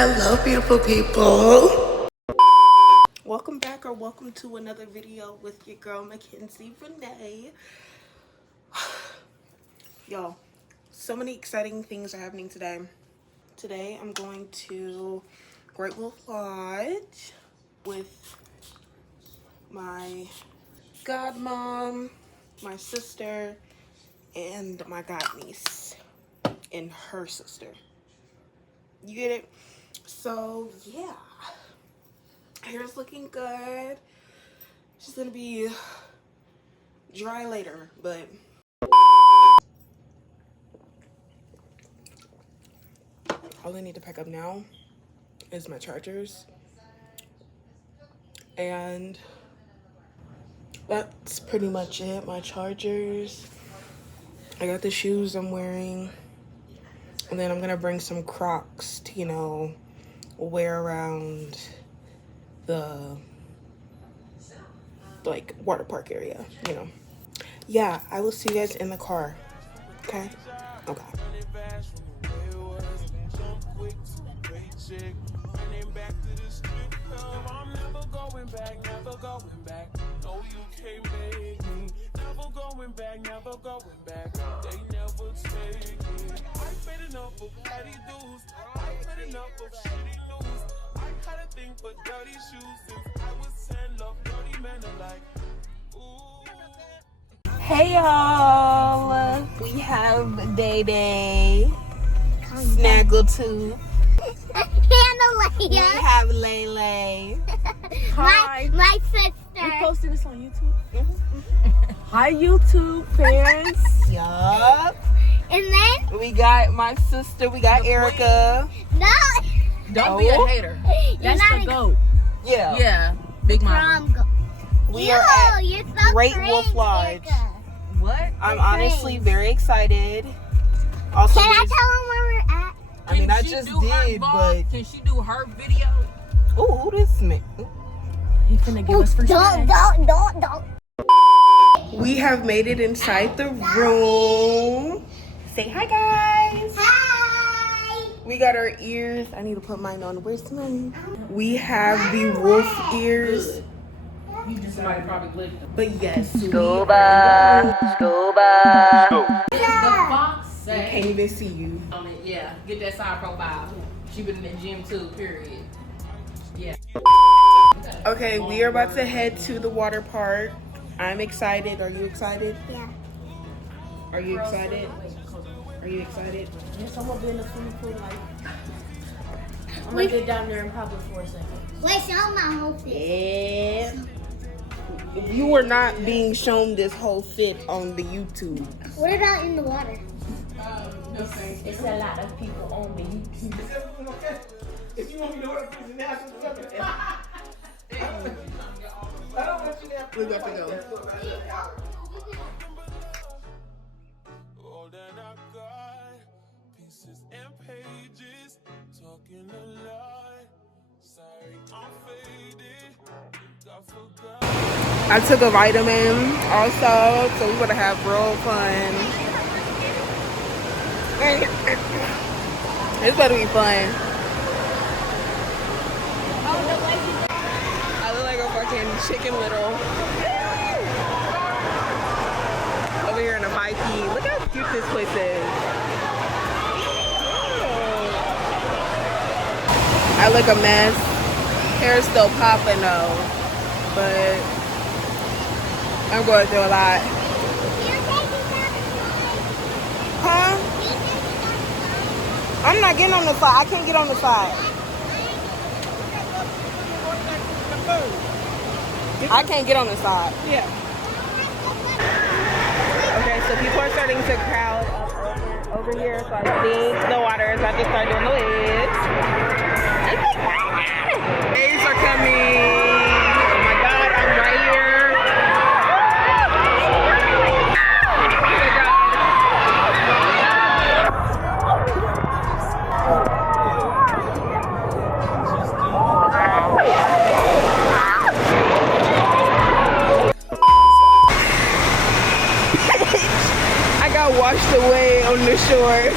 Hello, beautiful people. Welcome back or welcome to another video with your girl, Mackenzie Renee. Y'all, so many exciting things are happening today. Today, I'm going to Great Wolf Lodge with my godmom, my sister, and my godniece, and her sister. You get it? So, yeah. Hair's looking good. She's gonna be dry later, but all I need to pack up now is my chargers. And that's pretty much it. My chargers. I got the shoes I'm wearing. And then I'm gonna bring some Crocs to, wear around the water park area, Yeah, I will see you guys in the car. Okay? Okay. Hey y'all, we have Day Day, Snaggletooth, We have Lele. Hi. My sister. We posted this on YouTube. Hi YouTube fans. Yup. And then We got my sister, we got Erica. no, Don't be a hater. That's not the GOAT. Yeah. Yeah. Big mama. We are at you're so Great cringe, Wolf Lodge. Erica. What? I'm honestly very excited. Also, Can I tell them where we're at? I mean, I Can she just do her did, vlog? but Can she do her video? ooh, who this man? He finna give us free snacks. Don't. We have made it inside the room. Say hi, guys. Hi. We got our ears. I need to put mine on. Where's mine? We have the wolf ears. Somebody probably licked them. But yes, The fox I say. can't even see you. Yeah, get that side profile. She been in the gym too, period. Yeah. Okay, we are about to head to the water park. I'm excited. Are you excited? Yeah. Are you excited? Are you excited? Yes, I'm gonna be in the swimming pool I'm gonna get down there in probably 4 seconds. Wait, show my whole face. Yeah. You were not being shown this whole fit on the YouTube. What about in the water? It's a lot of people on the YouTube. If you want me to order pizza now, just tell me. We got to go. I took a vitamin also, so we're gonna have real fun. It's gonna be fun. I look like a fucking chicken little. Over here in a 5P. Look how cute this place is. I look a mess. Hair's still popping though, but I'm going through a lot. Huh? I'm not getting on the side. I can't get on the side. I can't get on the side. Yeah. Okay, so people are starting to crowd up over here. So I think the water is about to start doing the waves. Waves are coming. Oh my God, I'm right here. washed away on the shore.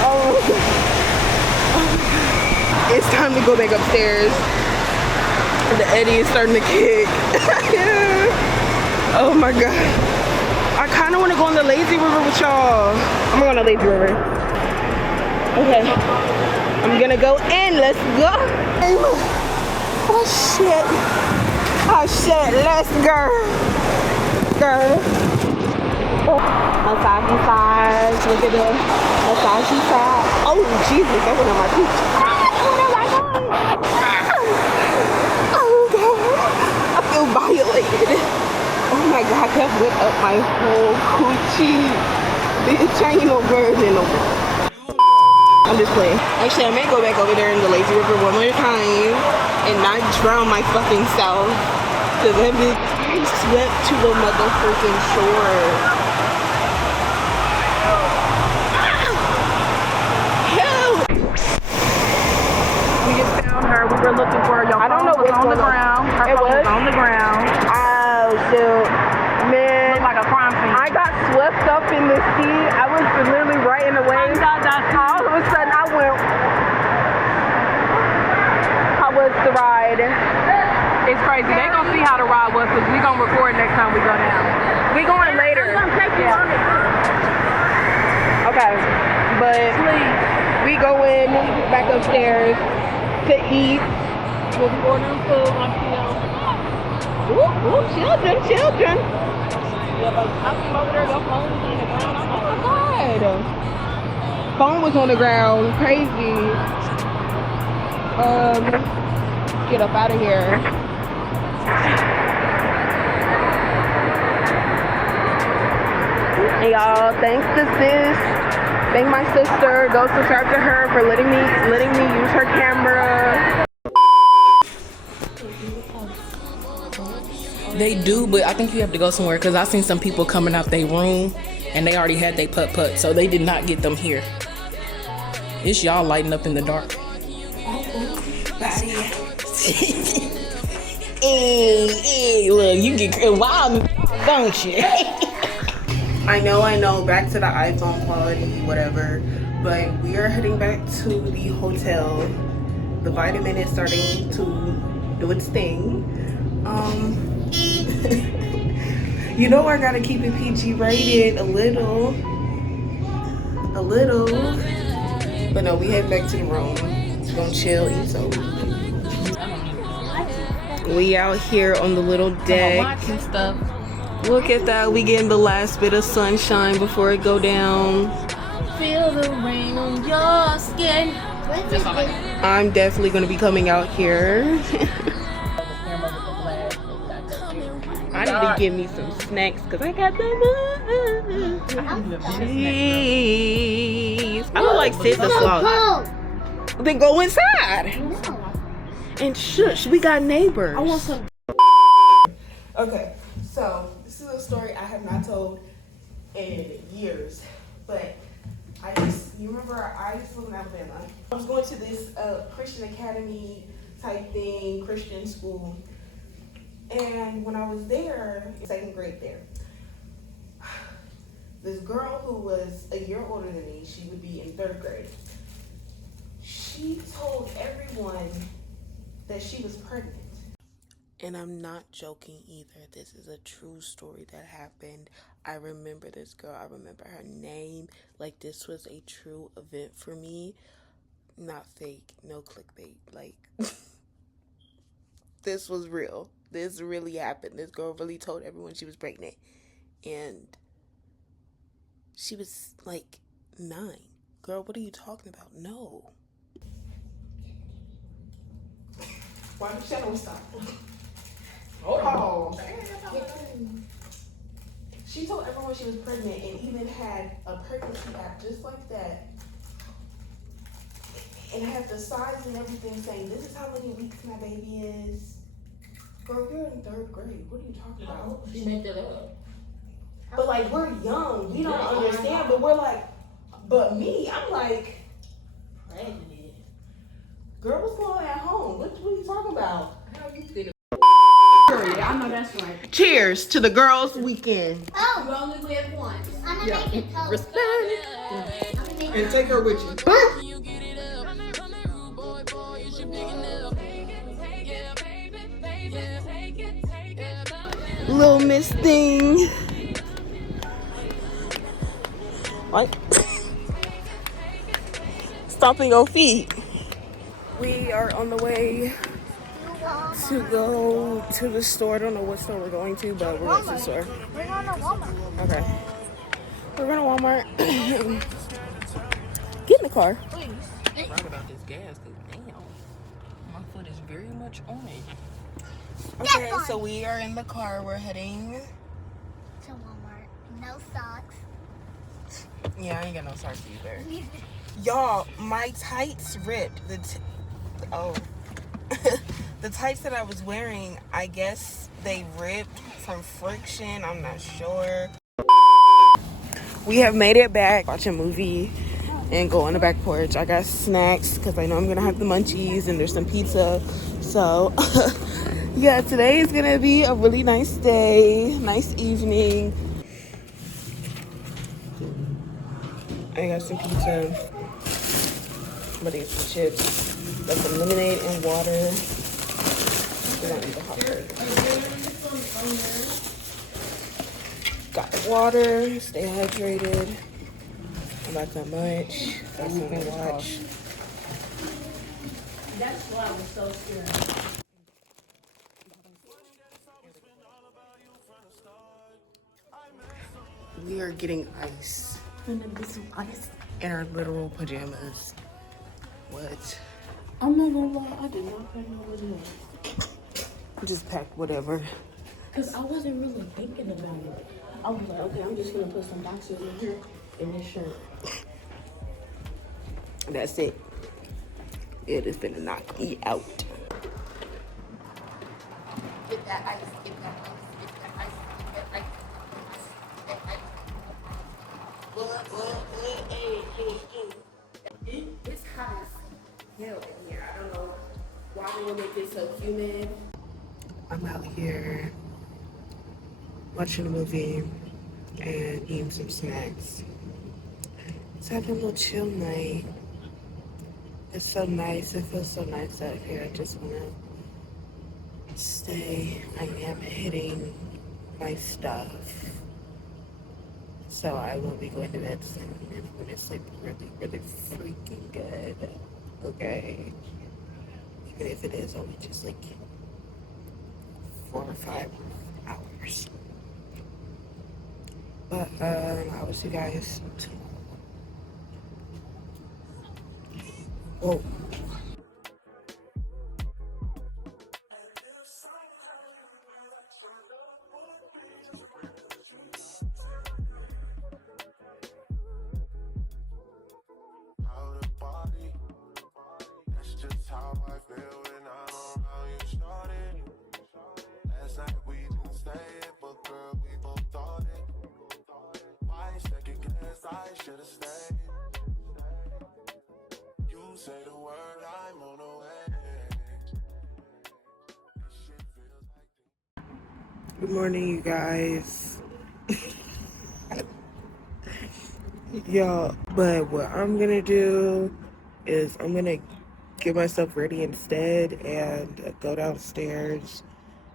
Oh. It's time to go back upstairs. The Eddie is starting to kick. Oh my god. I kind of want to go on the lazy river with y'all. I'm going on the lazy river. Okay. I'm gonna go in. Let's go. Oh shit. Oh shit. Let's go. Go. Massage size. Look at the massage size. Oh Jesus, that went on my feet. Oh god. I feel violated. Oh my god, that went up my whole coochie. Bitch, I ain't no virgin no more. I'm just playing. Actually, I may go back over there in the lazy river one more time and not drown my fucking self. Cause that bitch swept to the motherfucking shore. Help! We just found her. We were looking for her. Your I don't know phone was what's on the going on. ground. Her It phone was? was on the ground. Oh shoot. Man. Looked like a crime scene. I got swept up in the sea. I was literally right in the wave. All of a sudden I went. How was the ride? It's crazy. They gonna see how the ride was because we gonna record next time we go down. We going later. I'm gonna take you on it. Okay. But Please. we going back upstairs to eat. We'll be ordering food once you know. Ooh, children. Yeah, but I came over there, your phone was on the ground. I'm like, Oh my god. Phone was on the ground. Crazy. Get up out of here. Hey y'all, thanks to sis. Thank my sister. Go subscribe to her for letting me use her camera. They do, but I think you have to go somewhere because I seen some people coming out their room and they already had their putt, so they did not get them here. It's y'all lighting up in the dark. Hey, look, you get wild, don't you? I know, back to the iPhone quality, whatever. But we are heading back to the hotel. The vitamin is starting to do its thing. You know I gotta keep it PG rated a little. But no, we head back to the room. We're gonna chill, eat so. We out here on the little deck. watching stuff. Look at that, we getting the last bit of sunshine before it go down. Feel the rain on your skin. I'm definitely gonna be coming out here. I need to give me some snacks because I got the cheese. I look like Sid the Sloth. Then go inside. And shush, we got neighbors. I want some. Okay, so this is a story I have not told in years, but you remember I used to live in Alabama. I was going to this Christian academy type thing, Christian school. And when I was there, second grade there, this girl who was a year older than me, she would be in third grade. She told everyone that she was pregnant. And I'm not joking either. This is a true story that happened. I remember this girl. I remember her name. Like, this was a true event for me. Not fake. No clickbait. Like, this was real. This really happened. This girl really told everyone she was pregnant. And she was like 9. Girl, what are you talking about? No. Why the channel stop? Oh. She told everyone she was pregnant and even had a pregnancy app just like that. And had the size and everything saying, this is how many weeks my baby is. Girl, you're in third grade. What are you talking about? She made that up. But like, we're young. We don't understand. But we're like, but me, I'm like, Pregnant. girl, what's going on at home? What are you talking about? How you feel? I know that's right. Cheers to the girls' weekend. Oh, You only live once. I'm gonna make it toast. Respect. I'm gonna make And take her with you. Little Miss Thing. What? Stomping your feet. We are on the way to go to the store. I don't know what store we're going to, but we're going to the store. We're going to Walmart. Okay. We're going to Walmart. Get in the car. Right about this gas, cause damn, my foot is very much on it. Okay, so we are in the car. We're heading. To Walmart. No socks. Yeah, I ain't got no socks either. Y'all, my tights ripped. The tights that I was wearing, I guess they ripped from friction. I'm not sure. We have made it back. Watch a movie and go on the back porch. I got snacks because I know I'm gonna have the munchies and there's some pizza. So yeah, today is gonna be a really nice day, nice evening. I got some pizza. I'm gonna get some chips. Got some lemonade and water. We don't need the hot drink. Got water. Stay hydrated. Not that much. Got something to watch. That's why I was so scared. We are getting ice And then get some ice. in our literal pajamas. What? I'm not gonna lie, I did not pay no video. Just pack whatever. Cause I wasn't really thinking about it. I was like, okay, I'm just gonna put some boxes in here and this shirt. That's it. It is gonna knock me out. Get that ice, get that ice, get that ice, get that ice, get that ice. It's hot as hell in here. I don't know why they would make it so humid. I'm out here watching a movie and eating some snacks. It's having a little chill night. It's so nice. It feels so nice out here. I just want to stay. I am hitting my stuff. So I will be going to bed soon and I'm going to sleep really, really freaking good. Okay? Even if it is only just like 4 or 5 hours. But I will see you guys tomorrow. Whoa. That's just how I feel when I'm around you, started. Last night we didn't say it, but girl, we both thought it. Why second guess I should've stayed? You say the word, I'm on the way. This shit feels like Good morning, you guys. Y'all, but what I'm gonna do is I'm gonna get myself ready instead and go downstairs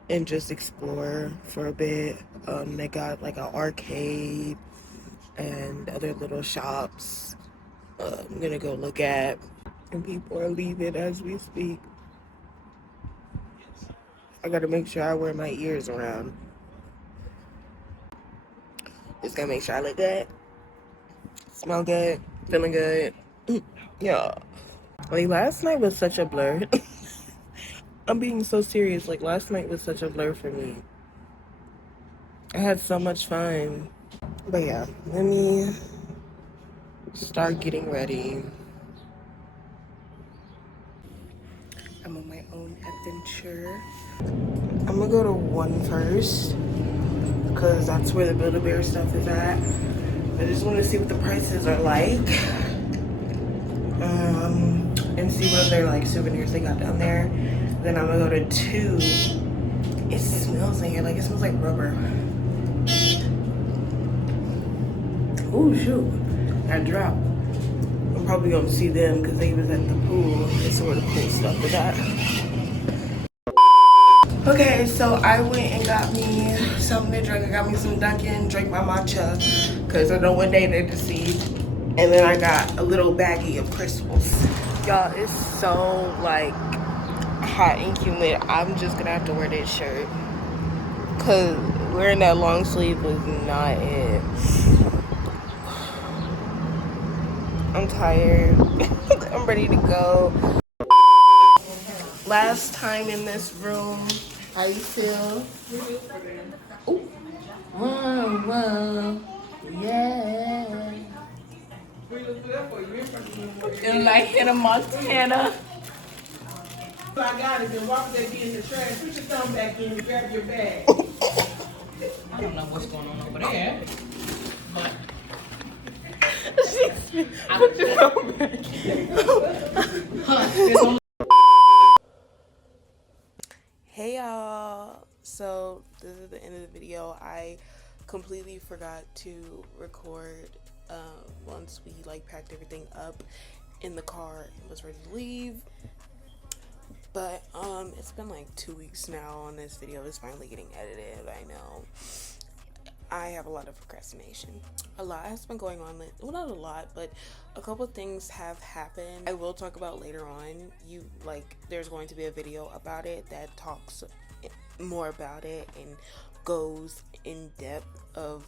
and just explore for a bit. They got like an arcade and other little shops I'm gonna go look at, and people are leaving as we speak. I gotta make sure I wear my ears around. Just gotta make sure I look good, smell good, feeling good. Yeah. Like last night was such a blur. I'm being so serious. Like last night was such a blur for me. I had so much fun. But yeah, let me start getting ready. I'm on my own adventure. I'm gonna go to one first because that's where the Build-A-Bear stuff is at. I just want to see what the prices are like. And see what other like souvenirs they got down there. Then I'm gonna go to 2. It smells in here, like it smells like rubber. Oh shoot, that dropped. I'm probably gonna see them because they was at the pool. It's sort of cool stuff with that. Okay, so I went and got me something to drink. I got me some Dunkin', drank my matcha because I know what day they deceived. And then I got a little baggie of crystals. Y'all, it's so like hot and humid. I'm just gonna have to wear this shirt because wearing that long sleeve was not it. I'm tired. I'm ready to go. Last time in this room, how you feel? Ooh. Whoa, whoa, yeah. Feeling like Hannah Montana. I got it, then walk that in the trash. Put your thumb back in and grab your bag. I don't know what's going on over there, but Hey y'all, so this is the end of the video. I completely forgot to record once we like packed everything up in the car and was ready to leave. But it's been like 2 weeks now and this video is finally getting edited. I know I have a lot of procrastination. A lot has been going on. Well, not a lot, but a couple things have happened. I will talk about later on. There's going to be a video about it that talks more about it and goes in depth of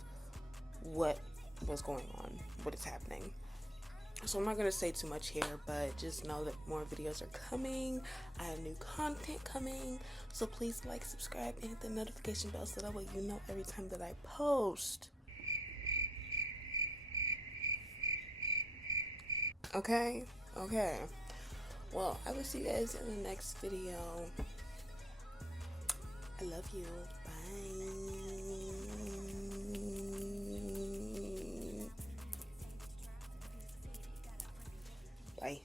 what was going on, what is happening. So I'm not going to say too much here, but just know that more videos are coming. I have new content coming. So please like, subscribe, and hit the notification bell so that way you know every time that I post. Okay? Okay. Well, I will see you guys in the next video. I love you. Bye. Bye.